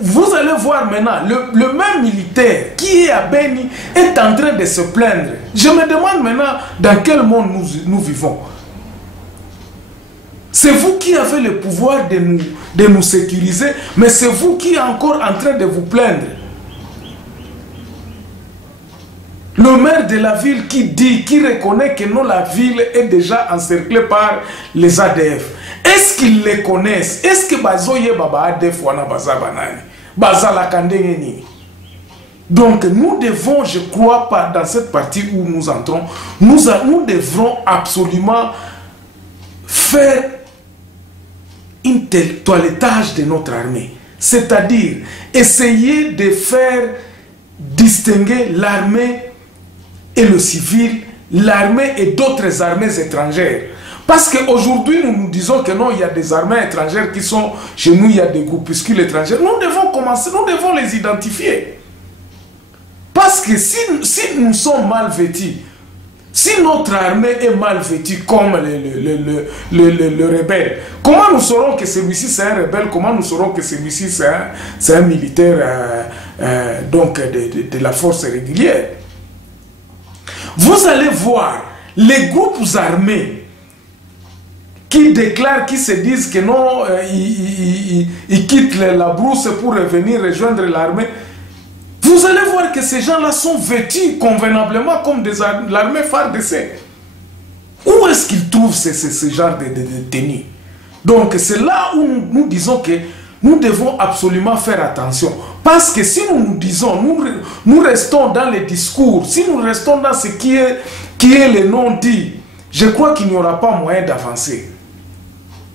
vous allez voir maintenant, le même militaire qui est à Beni est en train de se plaindre. Je me demande maintenant dans quel monde nous vivons. C'est vous qui avez le pouvoir de nous sécuriser, mais c'est vous qui êtes encore en train de vous plaindre. Le maire de la ville qui reconnaît que non, la ville est déjà encerclée par les ADF. Est-ce qu'ils les connaissent? Est-ce que Bazoye Baba ADF wana Bazabanani Bazala Kandengeni? Donc nous devons, je crois, pas dans cette partie où nous entrons, nous devrons absolument faire un toilettage de notre armée. C'est-à-dire essayer de faire distinguer l'armée et le civil, l'armée et d'autres armées étrangères. Parce qu'aujourd'hui, nous nous disons que non, il y a des armées étrangères qui sont chez nous, il y a des groupuscules étrangers. Nous devons commencer, nous devons les identifier. Parce que si nous sommes mal vêtus, si notre armée est mal vêtue comme le rebelle, comment nous saurons que celui-ci c'est un rebelle? Comment nous saurons que celui-ci c'est un militaire donc de la force régulière? Vous allez voir les groupes armés qui déclarent, qui se disent que non, ils quittent la brousse pour revenir rejoindre l'armée. Vous allez voir que ces gens-là sont vêtus convenablement comme l'armée FARDC. Où est-ce qu'ils trouvent ce genre de tenue? Donc c'est là où nous disons que nous devons absolument faire attention. Parce que si nous disons, nous restons dans les discours, si nous restons dans ce qui est le non-dit, je crois qu'il n'y aura pas moyen d'avancer.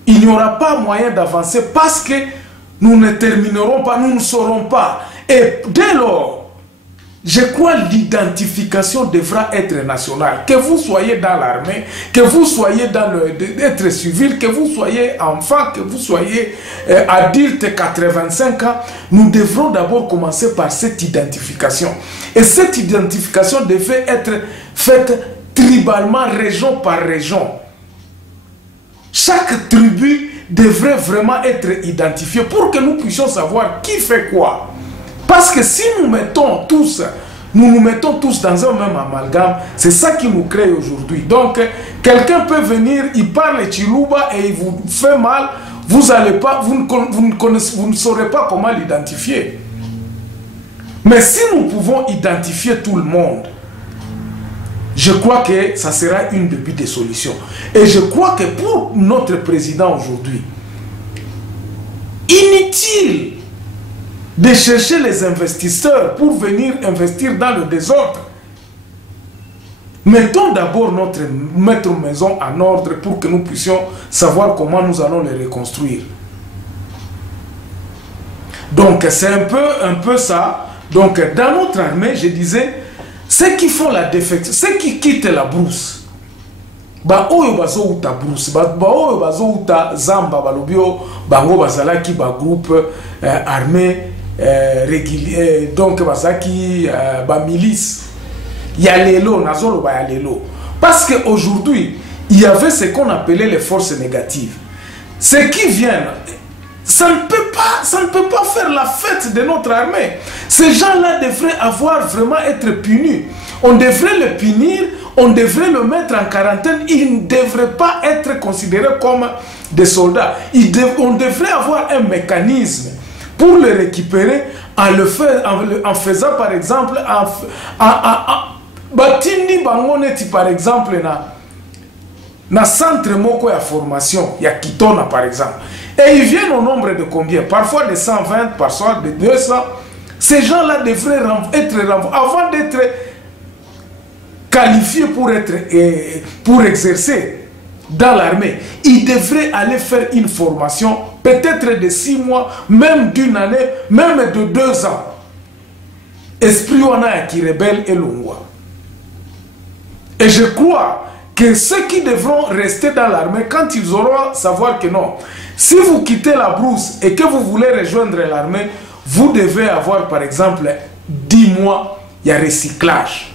Il n'y aura pas moyen d'avancer parce que nous ne terminerons pas, nous ne saurons pas. Et dès lors, je crois que l'identification devra être nationale. Que vous soyez dans l'armée, que vous soyez dans être civil, que vous soyez enfant, que vous soyez adulte 85 ans, nous devrons d'abord commencer par cette identification. Et cette identification devait être faite tribalement, région par région. Chaque tribu devrait vraiment être identifiée pour que nous puissions savoir qui fait quoi. Parce que si nous nous mettons tous dans un même amalgame, c'est ça qui nous crée aujourd'hui. Donc, quelqu'un peut venir, il parle Chiluba et il vous fait mal, vous ne saurez pas comment l'identifier. Mais si nous pouvons identifier tout le monde, je crois que ça sera une des solutions. Et je crois que pour notre président aujourd'hui, inutile de chercher les investisseurs pour venir investir dans le désordre. Mettons d'abord notre maison en ordre pour que nous puissions savoir comment nous allons les reconstruire. Donc c'est un peu ça. Donc dans notre armée, je disais, ceux qui font la défection, ceux qui quittent la brousse, ba oyo bazo uta brousse, ba oyo bazo uta zamba balobio, bango bazalaki ba groupe armé régulier, donc bazaki ba milice. Yalelo, nazolo ba yalelo. Parce qu'aujourd'hui, il y avait ce qu'on appelait les forces négatives. Ceux qui viennent, ça ne peut pas faire la fête de notre armée. Ces gens-là devraient vraiment être punis. On devrait le punir, on devrait le mettre en quarantaine. Ils ne devraient pas être considérés comme des soldats. On devrait avoir un mécanisme pour le récupérer en faisant par exemple, Batindi Bangoneti par exemple, na centre moko ya formation, ya Kitona par exemple. Et ils viennent au nombre de combien? Parfois de 120, parfois de 200. Ces gens-là devraient être avant d'être qualifiés pour exercer dans l'armée. Ils devraient aller faire une formation, peut-être de 6 mois, même d'une année, même de 2 ans. Esprit wana qui rebelle et longwa. Et je crois que ceux qui devront rester dans l'armée, quand ils auront savoir que non, si vous quittez la brousse et que vous voulez rejoindre l'armée, vous devez avoir par exemple 10 mois, il y a recyclage.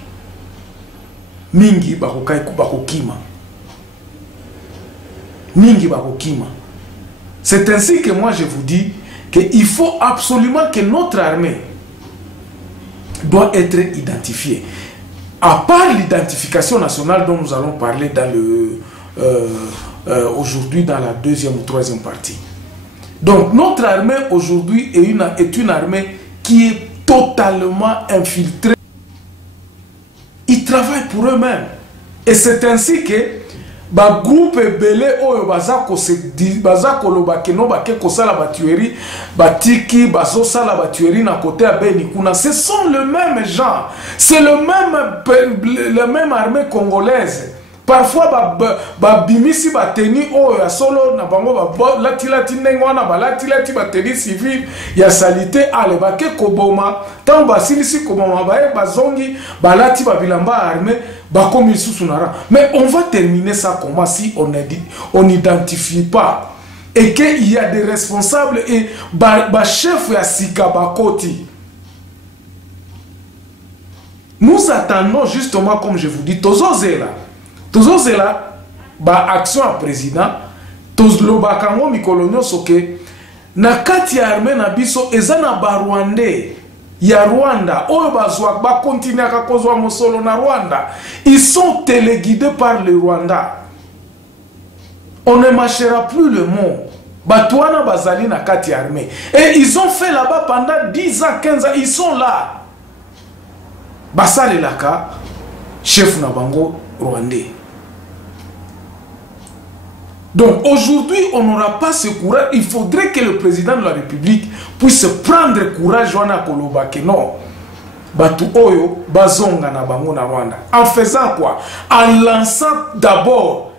Mingi bakokima. Mingi bakokima. C'est ainsi que moi je vous dis qu'il faut absolument que notre armée doit être identifiée. À part l'identification nationale dont nous allons parler dans aujourd'hui dans la deuxième ou troisième partie. Donc notre armée aujourd'hui est une armée qui est totalement infiltrée. Ils travaillent pour eux-mêmes. Et c'est ainsi que ba groupe belé oyo bazako se bazako lobake no bake kosala ba tuerie batiki bazo sala ba tuerie na côté à Beni kuna, ce sont le même gens, c'est la même armée congolaise. Parfois ba bimisi ba teni oyo ya solo na bango ba lati ndengwana ba lati ba teni civil ya salité ale bake koboma tant basilisi koboma ba zongi ba lati ba bilamba armée. Mais on va terminer ça comment si on n'identifie pas et qu'il y a des responsables et chef ya sika bakoti. Nous attendons justement, comme je vous dis, tozozela action à président tozlobakango mikolonyo soke na kati ya armée na biso ezana ba Rwandais. Il y a Rwanda, ils sont téléguidés par le Rwanda. On ne marchera plus le monde. Batouana Bazali na kati armée. Et ils ont fait là-bas pendant 10 ans, 15 ans. Ils sont là. Basale Laka, chef Nabango rwandais. Donc aujourd'hui, on n'aura pas ce courage. Il faudrait que le président de la République puisse prendre courage. Non. Batu Oyo, Bazonga na bango na Rwanda. En faisant quoi? En lançant d'abord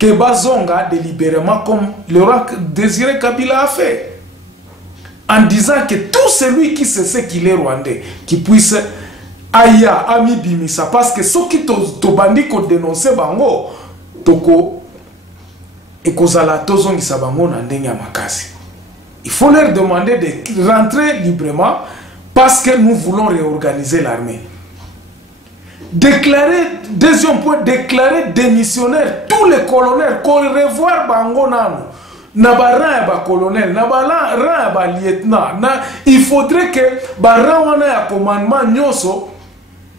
que Bazonga délibérément comme le roi Désiré Kabila a fait. En disant que tout celui qui sait qu'il est rwandais, qui puisse aya ami bimisa. Parce que ceux qui t'ont bandit qu'on dénonce bango, toko. Et il faut leur demander de rentrer librement parce que nous voulons réorganiser l'armée. Deuxième point, déclarer démissionnaire tous les colonels, qu'on revoie Bango Nano, Nabaran ba colonel, Nabaran ba lieutenant. Il faudrait que Baran wana commandement nyoso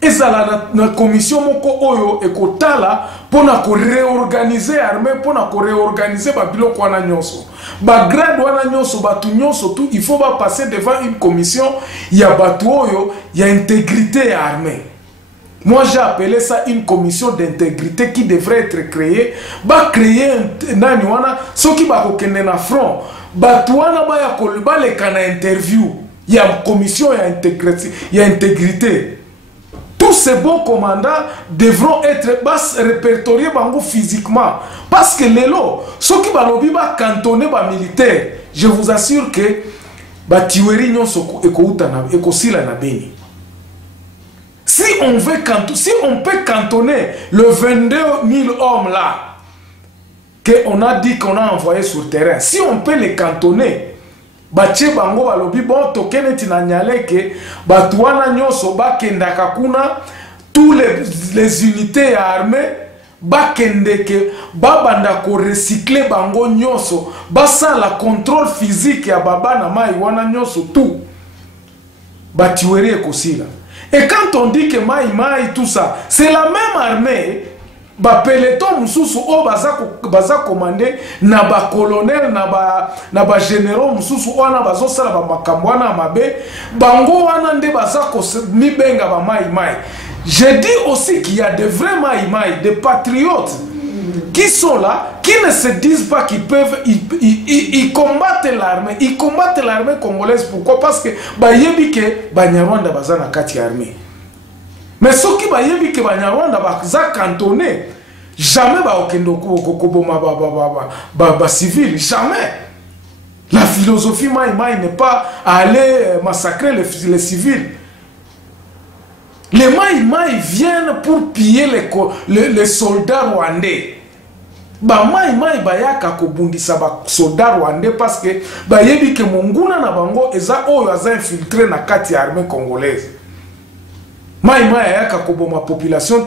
et ça la commission moko oyo ekotala pour na réorganiser l'armée, pour na réorganiser babilo kwa na nyonso. Ba grade wana nyonso batu nyonso tout, il faut pas passer devant une commission ya batu oyo ya intégrité ya armée. Moi j'ai appelé ça une commission d'intégrité qui devrait être créée. Ba créer nani wana soki ba kokende na front. Batu wana ba ya kolba le kana interview. Ya commission ya intégrité. Tous ces bons commandants devront être répertoriés physiquement. Parce que les lots, ceux qui sont cantonnés par militaires, je vous assure que si on peut cantonner le 22 000 hommes là, qu'on a dit qu'on a envoyé sur le terrain, si on peut les cantonner, Bache bango balobi bon tokene tinanyale ke batuana nyoso bakendaka kuna tous les unités armées bakende ke babanda ko recycler bango nyoso basa la contrôle physique ya baba na mai wana nyoso tout batiweri ekosila. Et quand on dit que mai tout ça, c'est la même armée. Ba peloton mususu o baza commandé na ba colonel na ba généraux mususu wana bazo sala ba makambo wana mabe bango wana nde baza ko mibenga ba mai. Je dis aussi qu'il y a des vrais mai, des patriotes qui sont là, qui ne se disent pas qu'ils peuvent ils combattent l'armée, congolaise. Pourquoi? Parce que ba yebi ke ba Nyarwanda baza na kati armée. Mais ceux qui bayebi que Banyarwanda baza cantonné, jamais ba okendo kokoboma ba civil, jamais. La philosophie mai n'est pas aller massacrer les civils. Les mai viennent pour piller les soldats rwandais. Ba mai bayaka kobundisa ba soldats rwandais parce que bayebi que monguna na bango eza oyo aza infiltré na kati armée congolaise. Ma population.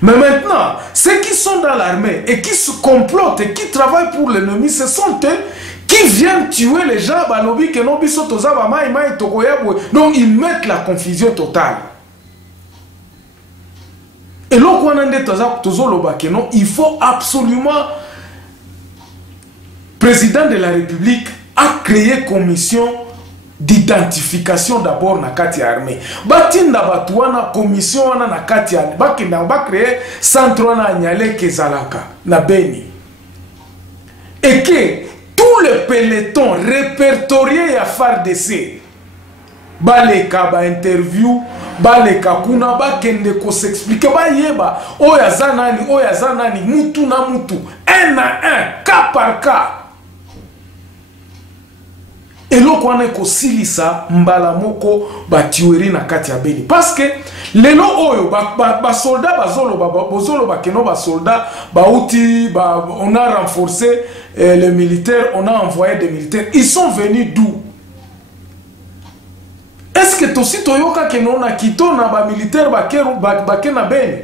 Mais maintenant, ceux qui sont dans l'armée et qui se complotent et qui travaillent pour l'ennemi, ce sont eux qui qui viennent tuer les gens, balobi que non biso toza ba mai mai tokoyabwe. Donc ils mettent la confusion totale. Et là qu'on a dit tozoloba que non, il faut absolument président de la République a créé commission d'identification d'abord na kati armée. Batinda batuana commission wana na kati ya bakenda ba créer centre wana nyale kezalaka na Beni. Et que tout le peloton répertorié à FARDC baleka ba interview baleka kuna bakende ko s'expliquer ba yeba oya zanani mutu na mutu un à un cas par cas. Et là, on a kosilisa mbala moko ba tuerie na kati ya Beni. Parce que lelo oyo ba soldat bozolo ba keno ba soldat ba outil on a renforcé les militaires, on a envoyé des militaires. Ils sont venus d'où? Est-ce que tosi toyoka keno na kito na ba militaire ba kena Beni?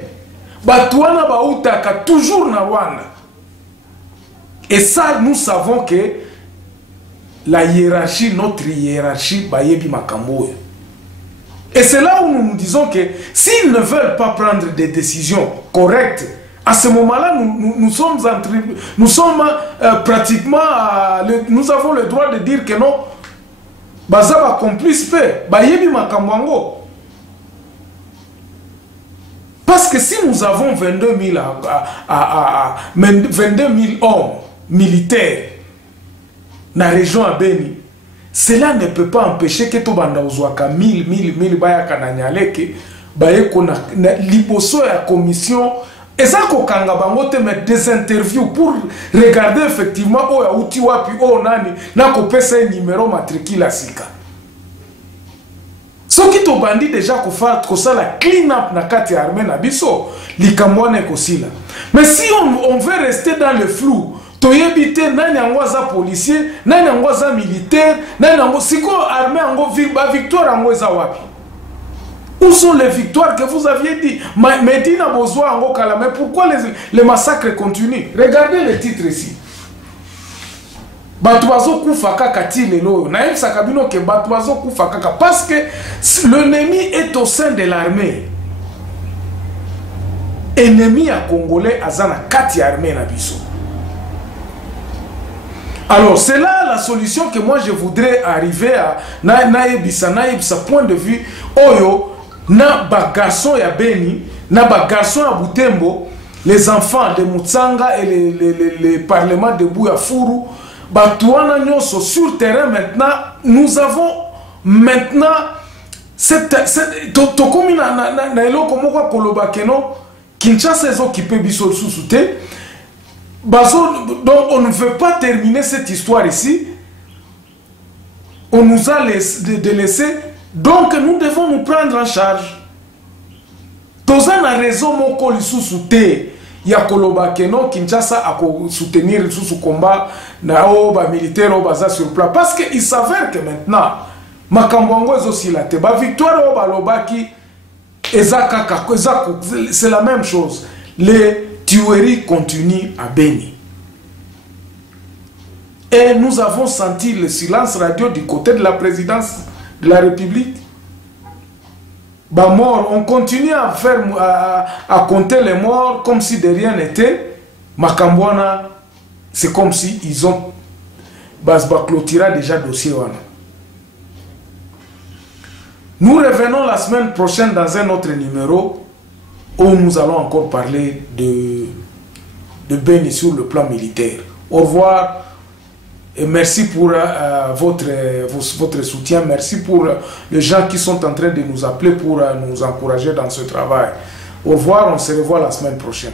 Ba tuana ba utaka toujours na Rwanda. Et ça nous savons que la hiérarchie, notre hiérarchie, bayebi makambo. Et c'est là où nous nous disons que s'ils ne veulent pas prendre des décisions correctes, à ce moment-là, nous sommes pratiquement, nous avons le droit de dire que non, bazaba complice fait, bayebi makambo. Parce que si nous avons 22 000 hommes militaires dans la région à Beni, cela ne peut pas empêcher que tout banda uzwaka 1000 baya kananyaleke baye kona liboso ya commission eza ko kanga bango te mettre des interviews pour regarder effectivement o ya uti wapi o nani na ko pesa numéro matricule sika. Ce qui to bandi déjà ko fa ko ça la clean up na kati ya armée na biso likamwana ko sila. Mais si on veut rester dans le flou, toyebite nani angoza policier, nani angoza militaire, nani ango siko armée ango victoire angoza wapi? Où sont les victoires que vous aviez dit? Medina Bozoa ango kala, mais pourquoi les massacres continuent? Regardez le titre ici. Batuazo kufaka kati lelo, naïm sakabino ke batuazo kufaka parce que l'ennemi est au sein de l'armée. Ennemi à Congolais azana kati armée na biso. Alors, c'est là la solution que moi je voudrais arriver à naïbisa point de vue oyo na ba garçon ya Beni, na ba garçon à Butembo, les enfants de Mutsanga et les parlements de Bouyafuru, Batouana Nyonso sur terrain maintenant, nous avons maintenant tokomi na eloko moko koloba keno Kinshasa est occupé biso sous-souté. Donc on ne veut pas terminer cette histoire ici. On nous a laissé. Donc nous devons nous prendre en charge. Toza na raison moko lisusu ya koloba keno Kinshasa a soutenir sous combat na ba militaire o baza sur place parce que il s'avère que maintenant makambo ezo silate ba victoire o balobaki ezaka c'est la même chose. Les tueries continuent à Beni. Et nous avons senti le silence radio du côté de la présidence de la République. Bah mort, on continue à compter les morts comme si de rien n'était. Makambwana, c'est comme si ils ont clôturé déjà le dossier. Nous revenons la semaine prochaine dans un autre numéro où nous allons encore parler de Beni sur le plan militaire. Au revoir et merci pour votre soutien. Merci pour les gens qui sont en train de nous appeler pour nous encourager dans ce travail. Au revoir, on se revoit la semaine prochaine.